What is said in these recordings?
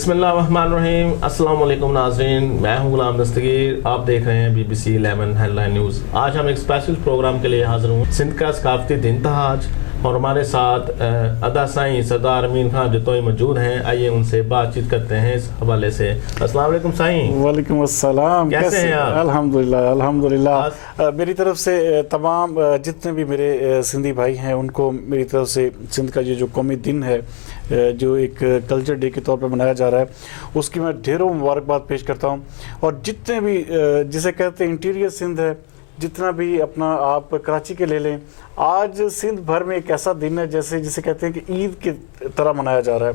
बिस्मिल्लाहिर्रहमानिर्रहीम। अस्सलाम वालेकुम नाज़रीन, मैं हूं गुलाम दस्तगीर। आप देख रहे हैं BBC 11 हेडलाइन न्यूज़। आज हम एक स्पेशल प्रोग्राम के लिए हाजिर हूं। सिंध का सकाफती दिन था आज, और हमारे साथ अदा साईं सरदार अमीन खान जतोई मौजूद हैं। आइए उनसे बातचीत करते हैं इस हवाले से। अस्सलाम वालेकुम साईं। वालेकुम अस्सलाम। कैसे हैं आप? अल्हम्दुलिल्लाह अल्हम्दुलिल्लाह। मेरी तरफ से तमाम जितने भी मेरे सिंधी भाई हैं उनको मेरी तरफ से सिंध का ये जो कौमी दिन है, जो एक कल्चर डे के तौर पर मनाया जा रहा है, उसकी मैं ढेरों मुबारकबाद पेश करता हूँ। और जितने भी जिसे कहते हैं इंटीरियर सिंध है, जितना भी अपना आप कराची के ले लें, आज सिंध भर में एक ऐसा दिन है जैसे जिसे कहते हैं कि ईद की तरह मनाया जा रहा है।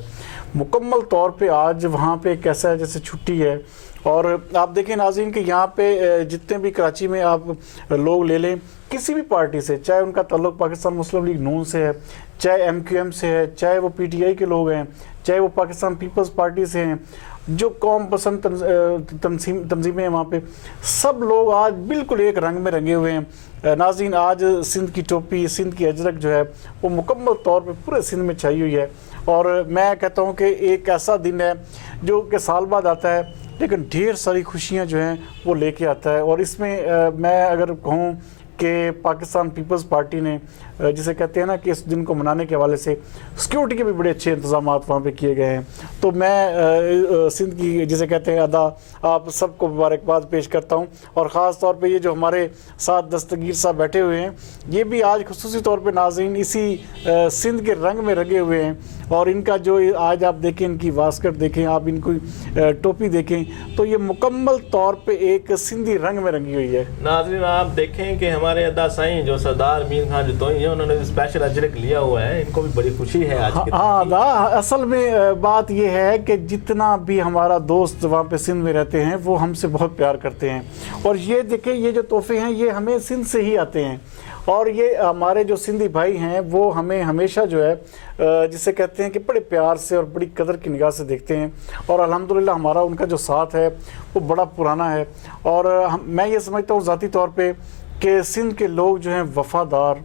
मुकम्मल तौर पे आज वहाँ पे एक ऐसा है जैसे छुट्टी है। और आप देखें नाज़रीन कि यहाँ पे जितने भी कराची में आप लोग ले लें किसी भी पार्टी से, चाहे उनका ताल्लुक़ पाकिस्तान मुस्लिम लीग नून से है, चाहे MQM से है, चाहे वो PTI के लोग हैं, चाहे वो पाकिस्तान पीपल्स पार्टी से हैं, जो कौम पसंद तंजीमें हैं वहाँ पे, सब लोग आज बिल्कुल एक रंग में रंगे हुए हैं। नाज़रीन, आज सिंध की टोपी, सिंध की अजरक जो है वो मुकम्मल तौर पे पूरे सिंध में छाई हुई है। और मैं कहता हूँ कि एक ऐसा दिन है जो कि साल बाद आता है, लेकिन ढेर सारी खुशियाँ जो हैं वो लेके आता है। और इसमें मैं अगर कहूँ कि पाकिस्तान पीपल्स पार्टी ने जिसे कहते हैं ना कि इस दिन को मनाने के हवाले से सिक्योरिटी के भी बड़े अच्छे इंतजाम वहाँ पे किए गए हैं। तो मैं सिंध की जिसे कहते हैं अदा आप सबको मुबारकबाद पेश करता हूँ। और ख़ास तौर पे ये जो हमारे साथ दस्तगीर साहब बैठे हुए हैं, ये भी आज खुसूसी तौर पे नाज़रीन इसी सिंध के रंग में रंगे हुए हैं। और इनका जो आज आप देखें, इनकी वास्कट देखें, आप इनकी टोपी देखें, तो ये मुकम्मल तौर पे एक सिंधी रंग में रंगी हुई है। नाज़रीन, आप देखें कि हमारे अदा साईं जो सरदार अमीन खान जतोई हैं, उन्होंने स्पेशल अजरक लिया हुआ है। इनको भी बड़ी खुशी है आज के दिन। अदा असल में बात ये है कि जितना भी हमारा दोस्त वहाँ पे सिंध में रहते हैं वो हमसे बहुत प्यार करते हैं। और ये देखें, ये जो तोहफे हैं ये हमें सिंध से ही आते हैं। और ये हमारे जो सिंधी भाई हैं वो हमें हमेशा जो है जिसे कहते हैं कि बड़े प्यार से और बड़ी कदर की निगाह से देखते हैं। और अल्हम्दुलिल्लाह हमारा उनका जो साथ है वो बड़ा पुराना है। और मैं ये समझता हूँ ज़ाती तौर पे कि सिंध के लोग जो हैं वफ़ादार,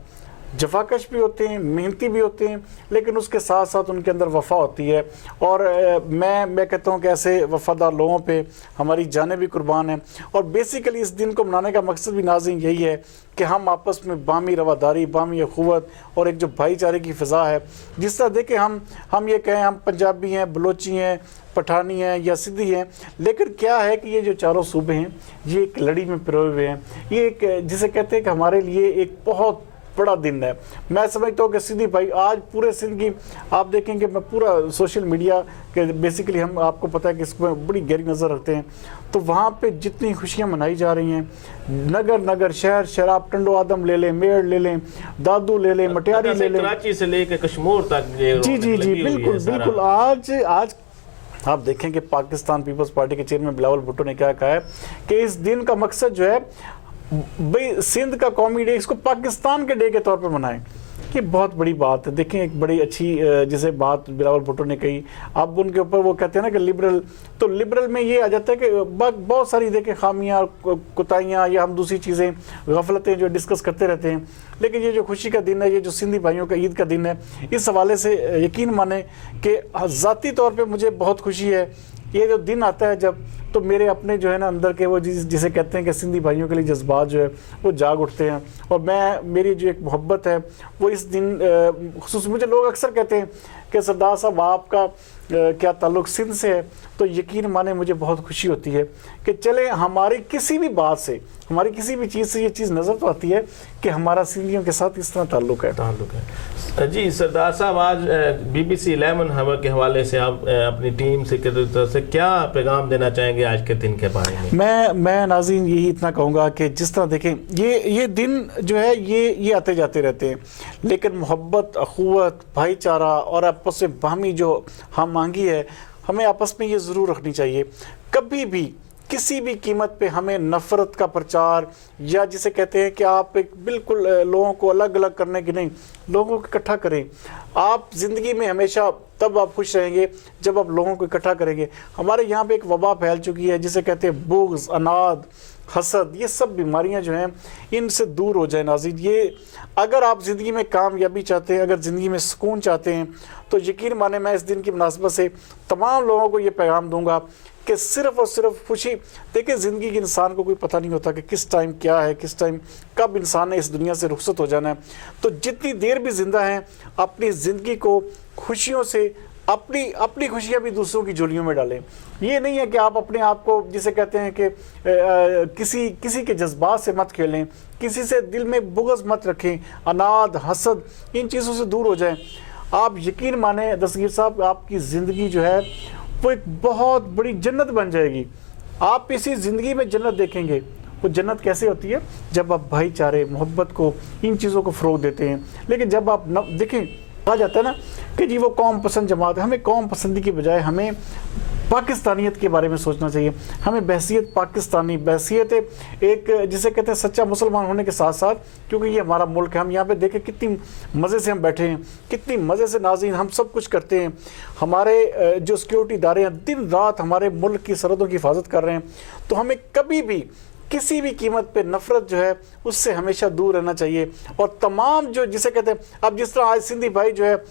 जफाकश भी होते हैं, मेहनती भी होते हैं, लेकिन उसके साथ साथ उनके अंदर वफ़ा होती है। और मैं कहता हूँ कि ऐसे वफ़ादार लोगों पे हमारी जानें भी कुर्बान हैं। और बेसिकली इस दिन को मनाने का मकसद भी नाज़रीन यही है कि हम आपस में बामी रवादारी, बामी अखुवत और एक जो भाईचारे की फ़िज़ा है, जिस तरह देखें हम ये कहें हम पंजाबी हैं, बलोची हैं, पठानी हैं या सिंधी हैं, लेकिन क्या है कि ये जो चारों सूबे हैं ये एक लड़ी में पिरोए हुए हैं। ये एक जिसे कहते हैं कि हमारे लिए एक बहुत बड़ा दिन है। मैं समझता हूँ कि सिंधी भाई आज पूरे सिंध की आप देखेंगे, मैं पूरा सोशल मीडिया के बेसिकली हम आपको पता है कि इसमें बड़ी गहरी नज़र रखते हैं, तो वहाँ पे जितनी खुशियाँ मनाई जा रही हैं, नगर नगर शहर शहर, आप टंडो आदम ले लें, मेड़ ले लें, दादू ले लें, मटियारी ले लें, कराची से लेकर कश्मीर तक। जी जी जी बिल्कुल बिल्कुल। आज आप देखें कि पाकिस्तान पीपल्स पार्टी के चेयरमैन बिलावल भुट्टो ने क्या कहा है कि इस दिन का मकसद जो है भाई सिंध का कौमी डे, इसको पाकिस्तान के डे के तौर पर मनाएं। ये बहुत बड़ी बात है। देखें, एक बड़ी अच्छी जिसे बात बिलावल भुट्टो ने कही। अब उनके ऊपर वो कहते हैं ना कि लिबरल, तो लिबरल में ये आ जाता है कि बहुत सारी देखें खामियां, कोताहियां या हम दूसरी चीज़ें, गफलतें जो डिस्कस करते रहते हैं। लेकिन ये जो खुशी का दिन है, ये जो सिंधी भाइयों का ईद का दिन है, इस हवाले से यकीन माने कि ज़ाती तौर पर मुझे बहुत खुशी है। ये जो दिन आता है जब, तो मेरे अपने जो है ना अंदर के वो जिसे कहते हैं कि सिंधी भाइयों के लिए जज्बात जो है वो जाग उठते हैं। और मेरी जो एक मोहब्बत है वो इस दिन खुसूस, मुझे लोग अक्सर कहते हैं कि सरदार साहब आपका क्या ताल्लुक़ सिंध से है, तो यकीन माने मुझे बहुत खुशी होती है कि चले हमारी किसी भी बात से, हमारी किसी भी चीज़ से ये चीज़ नज़र तो आती है कि हमारा सिंधियों के साथ इस तरह ताल्लुक़ है। जी सरदार साहब, आज BBC 11 के हवाले से आप अपनी टीम से तरफ से क्या पैगाम देना चाहेंगे आज के दिन के बारे में? मैं नाज़रीन यही इतना कहूँगा कि जिस तरह देखें ये दिन जो है ये आते जाते रहते हैं, लेकिन मोहब्बत, अखुवत, भाईचारा और आपस में बाहमी जो हम मांगी है, हमें आपस में ये ज़रूर रखनी चाहिए। कभी भी किसी भी कीमत पे हमें नफरत का प्रचार या जिसे कहते हैं कि आप एक बिल्कुल लोगों को अलग अलग करने की नहीं, लोगों को इकट्ठा करें। आप ज़िंदगी में हमेशा तब आप खुश रहेंगे जब आप लोगों को इकट्ठा करेंगे। हमारे यहाँ पे एक वबा फैल चुकी है जिसे कहते हैं बुग़्ज़, अनाद, हसद, ये सब बीमारियां जो हैं इनसे दूर हो जाए नाज़रीन। ये अगर आप ज़िंदगी में कामयाबी चाहते हैं, अगर ज़िंदगी में सुकून चाहते हैं, तो यकीन माने मैं इस दिन की मुनासबत से तमाम लोगों को ये पैगाम दूंगा कि सिर्फ़ और सिर्फ खुशी। देखिए, ज़िंदगी के इंसान को कोई पता नहीं होता कि किस टाइम क्या है, किस टाइम कब इंसान ने इस दुनिया से रुखसत हो जाना है। तो जितनी देर भी ज़िंदा हैं, अपनी ज़िंदगी को खुशियों से, अपनी खुशियाँ भी दूसरों की झोलियों में डालें। ये नहीं है कि आप अपने आप को जिसे कहते हैं कि किसी के जज्बात से मत खेलें, किसी से दिल में बुग़्ज़ मत रखें, अनाद, हसद, इन चीज़ों से दूर हो जाएं। आप यकीन माने दस्तगीर साहब, आपकी ज़िंदगी जो है वो एक बहुत बड़ी जन्नत बन जाएगी। आप इसी ज़िंदगी में जन्नत देखेंगे। वो जन्नत कैसे होती है? जब आप भाईचारे, मोहब्बत को, इन चीज़ों को फ़रोग़ देते हैं। लेकिन जब आप देखें, कहा जाता है ना कि जी वो कौम पसंद जमात है। हमें कौम पसंदी की बजाय हमें पाकिस्तानियत के बारे में सोचना चाहिए। हमें बहसियत पाकिस्तानी, बहसियत एक जिसे कहते हैं सच्चा मुसलमान होने के साथ साथ, क्योंकि ये हमारा मुल्क है। हम यहाँ पे देखें कितनी मज़े से हम बैठे हैं, कितनी मज़े से नाज़रीन हम सब कुछ करते हैं। हमारे जो सिक्योरिटी इदारे हैं दिन रात हमारे मुल्क की सरहदों की हिफाजत कर रहे हैं। तो हमें कभी भी किसी भी कीमत पे नफ़रत जो है उससे हमेशा दूर रहना चाहिए। और तमाम जो जिसे कहते हैं, अब जिस तरह आज सिंधी भाई जो है,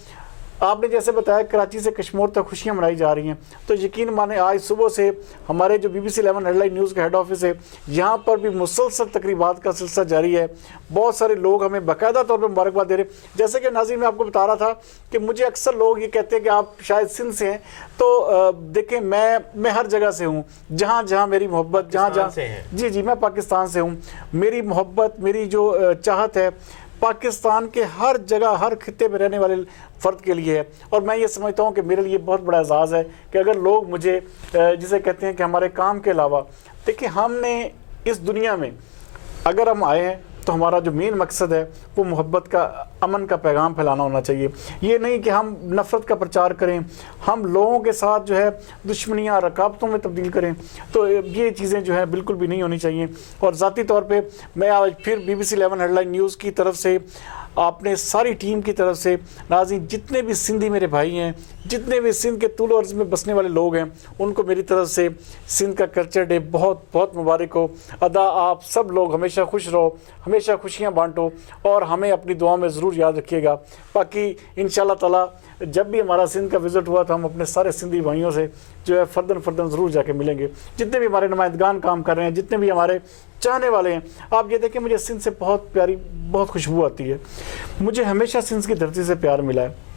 आपने जैसे बताया कराची से कश्मीर तक खुशियां मनाई जा रही हैं, तो यकीन माने आज सुबह से हमारे जो BBC 11 हेडलाइन न्यूज़ का हेड ऑफिस है, यहाँ पर भी मुसलसल तकरीबात का सिलसिला जारी है। बहुत सारे लोग हमें बाकायदा तौर पर मुबारकबाद दे रहे हैं। जैसे कि नाज़रीन, मैं आपको बता रहा था कि मुझे अक्सर लोग ये कहते हैं कि आप शायद सिंध से हैं। तो देखें, मैं हर जगह से हूँ, जहाँ जहाँ मेरी मोहब्बत, जहाँ जी मैं पाकिस्तान से हूँ। मेरी मोहब्बत, मेरी जो चाहत है पाकिस्तान के हर जगह, हर खित्ते में रहने वाले फ़र्द के लिए है। और मैं ये समझता हूँ कि मेरे लिए बहुत बड़ा एजाज़ है कि अगर लोग मुझे जिसे कहते हैं कि हमारे काम के अलावा, देखिए हमने इस दुनिया में अगर हम आए हैं तो हमारा जो मेन मकसद है वो मोहब्बत का, अमन का पैगाम फैलाना होना चाहिए। ये नहीं कि हम नफ़रत का प्रचार करें, हम लोगों के साथ जो है दुश्मनियाँ रकाबतों में तब्दील करें। तो ये चीज़ें जो है बिल्कुल भी नहीं होनी चाहिए। और ज़ाती तौर पे मैं आज फिर BBC 11 हेडलाइन न्यूज़ की तरफ से, आपने सारी टीम की तरफ से, नाज़रीन जितने भी सिंधी मेरे भाई हैं, जितने भी सिंध के तूल अर्ज़ में बसने वाले लोग हैं, उनको मेरी तरफ से सिंध का कल्चर डे बहुत बहुत मुबारक हो अदा। आप सब लोग हमेशा खुश रहो, हमेशा खुशियाँ बांटो और हमें अपनी दुआ में ज़रूर याद रखिएगा। बाकी इंशाअल्लाह ताला जब भी हमारा सिंध का विज़िट हुआ तो हम अपने सारे सिंधी भाइयों से जो है फ़र्दन ज़रूर जाके मिलेंगे। जितने भी हमारे नुमाइंदगान काम कर रहे हैं, जितने भी हमारे चाहने वाले हैं, आप ये देखें मुझे सिंध से बहुत प्यारी, बहुत खुशबू आती है। मुझे हमेशा सिंध की धरती से प्यार मिला है।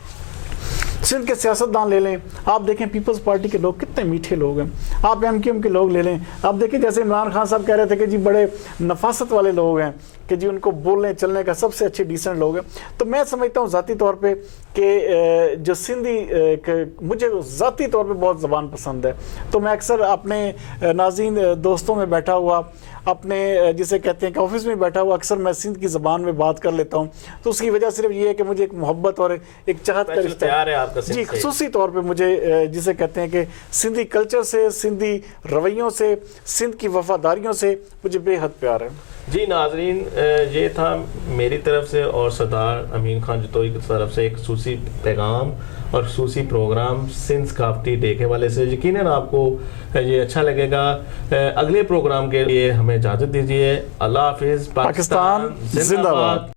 सिंध के सियासतदान ले लें, आप देखें पीपल्स पार्टी के लोग कितने मीठे लोग हैं। आप MQM के लोग ले लें, आप देखें जैसे इमरान खान साहब कह रहे थे कि जी बड़े नफासत वाले लोग हैं, कि जी उनको बोलने चलने का सबसे अच्छे डिसेंट लोग हैं। तो मैं समझता हूँ ज़ाती तौर पे कि जो सिंधी, मुझे ज़ाती तौर पे बहुत ज़बान पसंद है। तो मैं अक्सर अपने नाज़रीन दोस्तों में बैठा हुआ, अपने जिसे कहते हैं कि ऑफिस में बैठा हुआ, अक्सर मैं सिंध की ज़बान में बात कर लेता हूँ। तो उसकी वजह सिर्फ ये है कि मुझे एक मोहब्बत और एक चाहत का रिश्ता है जी। ख़ुसूसी तौर पे मुझे जिसे कहते हैं कि सिंधी कल्चर से, सिंधी रवैयों से, सिंध की वफादारियों से मुझे बेहद प्यार है जी। नाजरीन, ये था मेरी तरफ से और सरदार अमीन खान जतोई की तरफ से एक खुसूसी पैगाम और खुसूसी प्रोग्राम सिंध सकाफती डे के वाले से। यकीनन आपको ये अच्छा लगेगा। अगले प्रोग्राम के लिए हमें इजाज़त दीजिए। अल्लाह हाफिज़। पाकिस्तान जिंदाबाद।